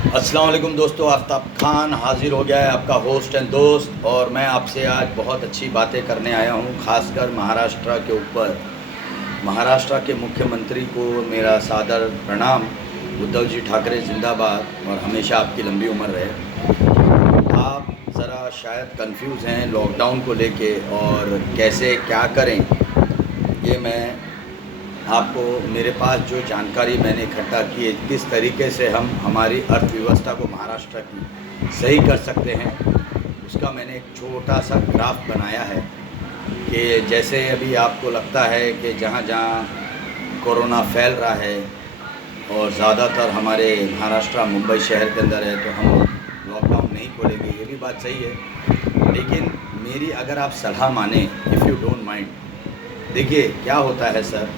अस्सलाम वालेकुम दोस्तों, आफ्ताब खान हाज़िर हो गया है, आपका होस्ट एंड दोस्त। और मैं आपसे आज बहुत अच्छी बातें करने आया हूँ, ख़ासकर महाराष्ट्र के ऊपर। महाराष्ट्र के मुख्यमंत्री को मेरा सादर प्रणाम। उद्धव जी ठाकरे जिंदाबाद और हमेशा आपकी लंबी उम्र रहे। आप ज़रा शायद कंफ्यूज हैं लॉकडाउन को लेके और कैसे क्या करें। ये मैं आपको, मेरे पास जो जानकारी मैंने इकट्ठा की है, किस तरीके से हम हमारी अर्थव्यवस्था को महाराष्ट्र की सही कर सकते हैं, उसका मैंने एक छोटा सा ग्राफ बनाया है। कि जैसे अभी आपको लगता है कि जहाँ जहाँ कोरोना फैल रहा है और ज़्यादातर हमारे महाराष्ट्र मुंबई शहर के अंदर है, तो हम लॉकडाउन नहीं खोलेंगे, ये भी बात सही है। लेकिन मेरी अगर आप सलाह माने, इफ़ यू डोंट माइंड, देखिए क्या होता है सर,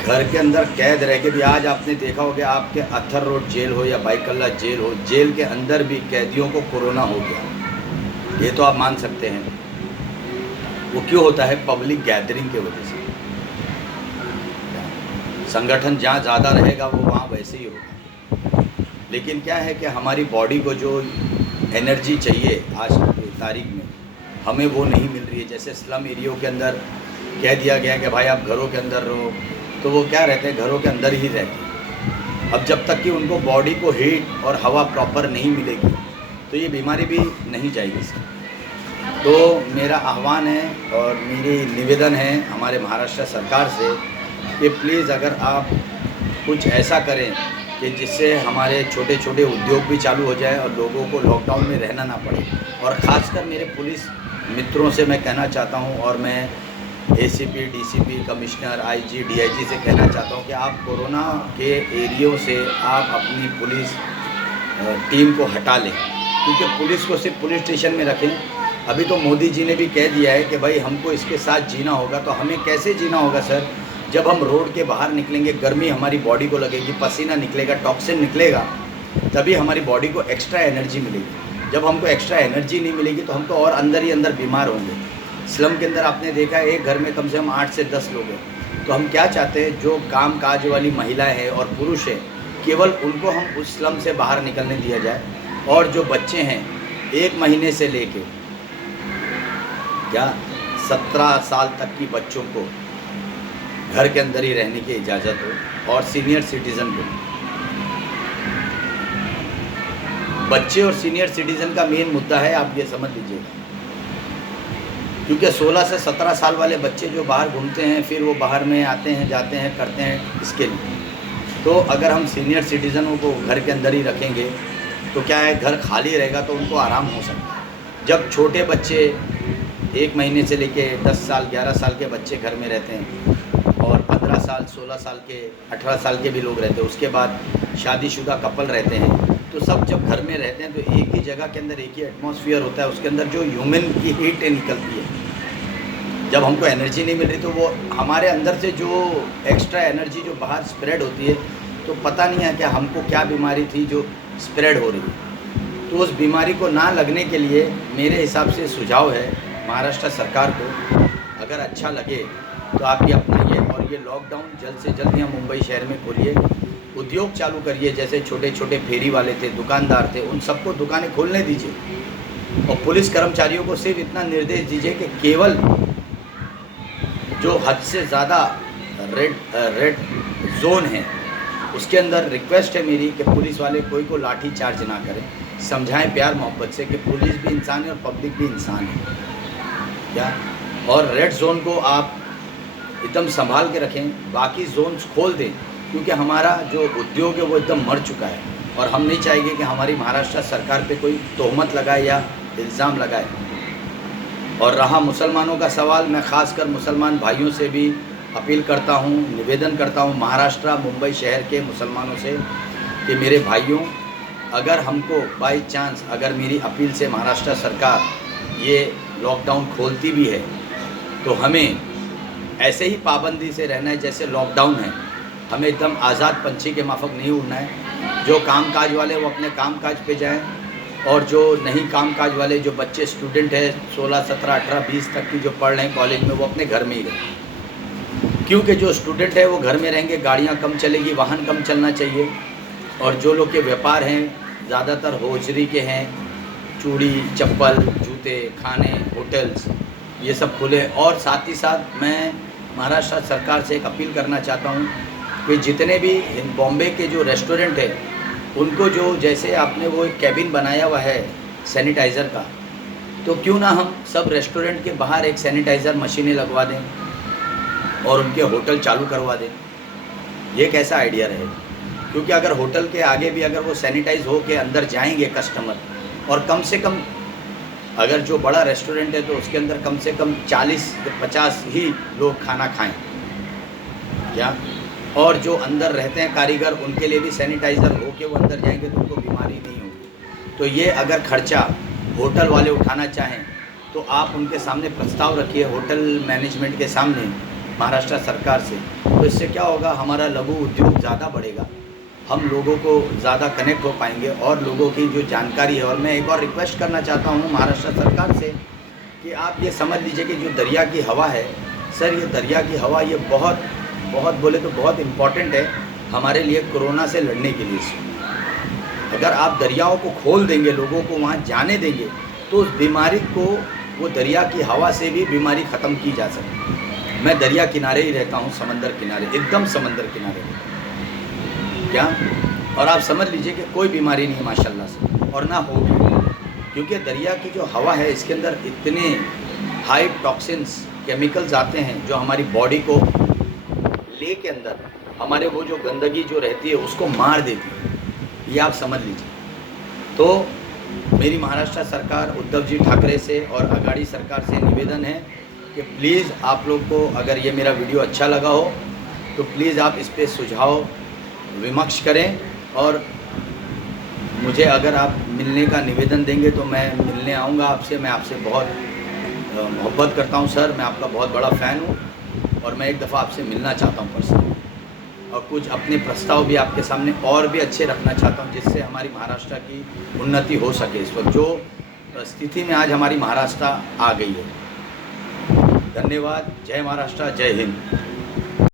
घर के अंदर कैद रह के भी, आज आपने देखा होगा आपके अथर रोड जेल हो या बाईकल्ला जेल हो, जेल के अंदर भी कैदियों को कोरोना हो गया। ये तो आप मान सकते हैं। वो क्यों होता है? पब्लिक गैदरिंग के वजह से। संगठन जहाँ ज़्यादा रहेगा वो वहाँ वैसे ही होगा। लेकिन क्या है कि हमारी बॉडी को जो एनर्जी चाहिए आज की तारीख में, हमें वो नहीं मिल रही है। जैसे स्लम एरियो के अंदर कह दिया गया कि भाई आप घरों के अंदर रहो, तो वो क्या रहते हैं, घरों के अंदर ही रहते हैं। अब जब तक कि उनको बॉडी को हीट और हवा प्रॉपर नहीं मिलेगी, तो ये बीमारी भी नहीं जाएगी सर। तो मेरा आह्वान है और मेरी निवेदन है हमारे महाराष्ट्र सरकार से कि प्लीज़ अगर आप कुछ ऐसा करें कि जिससे हमारे छोटे छोटे उद्योग भी चालू हो जाए और लोगों को लॉकडाउन में रहना ना पड़े। और ख़ासकर मेरे पुलिस मित्रों से मैं कहना चाहता हूँ, और मैं ACP, DCP, commissioner, IG, DIG से कहना चाहता हूँ कि आप कोरोना के एरियो से आप अपनी पुलिस टीम को हटा लें, क्योंकि पुलिस को सिर्फ पुलिस स्टेशन में रखें। अभी तो मोदी जी ने भी कह दिया है कि भाई हमको इसके साथ जीना होगा। तो हमें कैसे जीना होगा सर? जब हम रोड के बाहर निकलेंगे, गर्मी हमारी बॉडी को लगेगी, पसीना निकलेगा, टॉक्सिन निकलेगा, तभी हमारी बॉडी को एक्स्ट्रा एनर्जी मिलेगी। जब हमको एक्स्ट्रा एनर्जी नहीं मिलेगी तो हम तो और अंदर ही अंदर बीमार होंगे। स्लम के अंदर आपने देखा है, एक घर में कम से कम 8 से 10 लोग हैं। तो हम क्या चाहते हैं, जो काम काज वाली महिलाएं हैं और पुरुष हैं, केवल उनको हम उस स्लम से बाहर निकलने दिया जाए। और जो बच्चे हैं 1 महीने से लेके 17 साल तक की बच्चों को घर के अंदर ही रहने की इजाज़त हो। और सीनियर सिटीज़न को, बच्चे और सीनियर सिटीज़न का मेन मुद्दा है, आप ये समझ लीजिएगा। क्योंकि 16 से 17 साल वाले बच्चे जो बाहर घूमते हैं, फिर वो बाहर में आते हैं, जाते हैं, करते हैं इसके लिए। तो अगर हम सीनियर सिटीज़नों को घर के अंदर ही रखेंगे तो क्या है, घर खाली रहेगा तो उनको आराम हो सकता है। जब छोटे बच्चे 1 महीने से लेके 10 साल 11 साल के बच्चे घर में रहते हैं, और 15 साल 16 साल के 18 साल के भी लोग रहते हैं, उसके बाद शादीशुदा कपल रहते हैं, तो सब जब घर में रहते हैं तो एक ही जगह के अंदर एक ही एटमॉस्फेयर होता है, उसके अंदर जो ह्यूमन की हीट निकलती है। जब हमको एनर्जी नहीं मिल रही तो वो हमारे अंदर से जो एक्स्ट्रा एनर्जी जो बाहर स्प्रेड होती है, तो पता नहीं है कि हमको क्या बीमारी थी जो स्प्रेड हो रही है। तो उस बीमारी को ना लगने के लिए मेरे हिसाब से सुझाव है महाराष्ट्र सरकार को, अगर अच्छा लगे तो आप ये अपनाइए। और ये लॉकडाउन जल्द से जल्द यहाँ मुंबई शहर में खोलिए, उद्योग चालू करिए। जैसे छोटे छोटे फेरी वाले थे, दुकानदार थे, उन सबको दुकानें खोलने दीजिए। और पुलिस कर्मचारियों को सिर्फ इतना निर्देश दीजिए कि केवल जो हद से ज़्यादा रेड जोन है, उसके अंदर रिक्वेस्ट है मेरी कि पुलिस वाले कोई को लाठी चार्ज ना करें। समझाएं प्यार मोहब्बत से कि पुलिस भी इंसान है और पब्लिक भी इंसान है क्या। और रेड जोन को आप एकदम संभाल के रखें, बाकी जोन्स खोल दें, क्योंकि हमारा जो उद्योग है वो एकदम मर चुका है। और हम नहीं चाहेंगे कि हमारी महाराष्ट्र सरकार पे कोई तोहमत लगाए या इल्ज़ाम लगाए। और रहा मुसलमानों का सवाल, मैं ख़ासकर मुसलमान भाइयों से भी अपील करता हूँ, निवेदन करता हूँ महाराष्ट्र मुंबई शहर के मुसलमानों से कि मेरे भाइयों, अगर हमको बाई चांस, अगर मेरी अपील से महाराष्ट्र सरकार ये लॉकडाउन खोलती भी है, तो हमें ऐसे ही पाबंदी से रहना है जैसे लॉकडाउन है। हमें एकदम आज़ाद पंछी के माफक नहीं उड़ना है। जो कामकाज वाले वो अपने कामकाज पे जाएं, और जो नहीं कामकाज वाले, जो बच्चे स्टूडेंट हैं 16, 17, 18, 20 तक की जो पढ़ रहे हैं कॉलेज में, वो अपने घर में ही रहें। क्योंकि जो स्टूडेंट है वो घर में रहेंगे, गाड़ियाँ कम चलेगी, वाहन कम चलना चाहिए। और जो लोग के व्यापार हैं ज़्यादातर होजरी के हैं, चूड़ी, चप्पल, जूते, खाने, होटल्स, ये सब खुले। और साथ ही साथ मैं महाराष्ट्र सरकार से एक अपील करना चाहता हूँ कि जितने भी बॉम्बे के जो रेस्टोरेंट है उनको जो जैसे आपने वो एक कैबिन बनाया हुआ है सैनिटाइज़र का, तो क्यों ना हम सब रेस्टोरेंट के बाहर एक सैनिटाइज़र मशीनें लगवा दें और उनके होटल चालू करवा दें। ये कैसा आइडिया रहेगा? क्योंकि अगर होटल के आगे भी अगर वो सैनिटाइज हो के अंदर जाएंगे कस्टमर, और कम से कम अगर जो बड़ा रेस्टोरेंट है तो उसके अंदर कम से कम 40 से 50 ही लोग खाना खाएं क्या, और जो अंदर रहते हैं कारीगर उनके लिए भी सैनिटाइज़र हो के वो अंदर जाएंगे तो उनको बीमारी नहीं होगी। तो ये अगर खर्चा होटल वाले उठाना चाहें तो आप उनके सामने प्रस्ताव रखिए, होटल मैनेजमेंट के सामने महाराष्ट्र सरकार से। तो इससे क्या होगा, हमारा लघु उद्योग ज़्यादा बढ़ेगा, हम लोगों को ज़्यादा कनेक्ट हो पाएंगे और लोगों की जो जानकारी है। और मैं एक और रिक्वेस्ट करना चाहता हूँ महाराष्ट्र सरकार से कि आप ये समझ लीजिए कि जो दरिया की हवा है सर, ये दरिया की हवा ये बहुत बहुत बोले तो बहुत इम्पॉर्टेंट है हमारे लिए कोरोना से लड़ने के लिए। अगर आप दरियाओं को खोल देंगे, लोगों को वहाँ जाने देंगे, तो उस बीमारी को वो दरिया की हवा से भी बीमारी ख़त्म की जा सकती है। मैं दरिया किनारे ही रहता हूँ, समंदर किनारे, एकदम समंदर किनारे क्या, और आप समझ लीजिए कि कोई बीमारी नहीं माशाल्लाह से, और ना होगी, क्योंकि दरिया की जो हवा है इसके अंदर इतने हाई टॉक्सिन्स केमिकल्स आते हैं जो हमारी बॉडी को ले के अंदर हमारे वो जो गंदगी जो रहती है उसको मार देती है, ये आप समझ लीजिए। तो मेरी महाराष्ट्र सरकार उद्धव जी ठाकरे से और अगाड़ी सरकार से निवेदन है कि प्लीज़ आप लोग को अगर ये मेरा वीडियो अच्छा लगा हो तो प्लीज़ आप इस पर सुझाव विमर्श करें, और मुझे अगर आप मिलने का निवेदन देंगे तो मैं मिलने आऊँगा आपसे। मैं आपसे बहुत मोहब्बत करता हूँ सर, मैं आपका बहुत बड़ा फ़ैन हूँ और मैं एक दफ़ा आपसे मिलना चाहता हूँ पर्सनली, और कुछ अपने प्रस्ताव भी आपके सामने और भी अच्छे रखना चाहता हूँ जिससे हमारी महाराष्ट्र की उन्नति हो सके। इस वक्त जो स्थिति में आज हमारी महाराष्ट्र आ गई है। धन्यवाद। जय महाराष्ट्र, जय हिंद।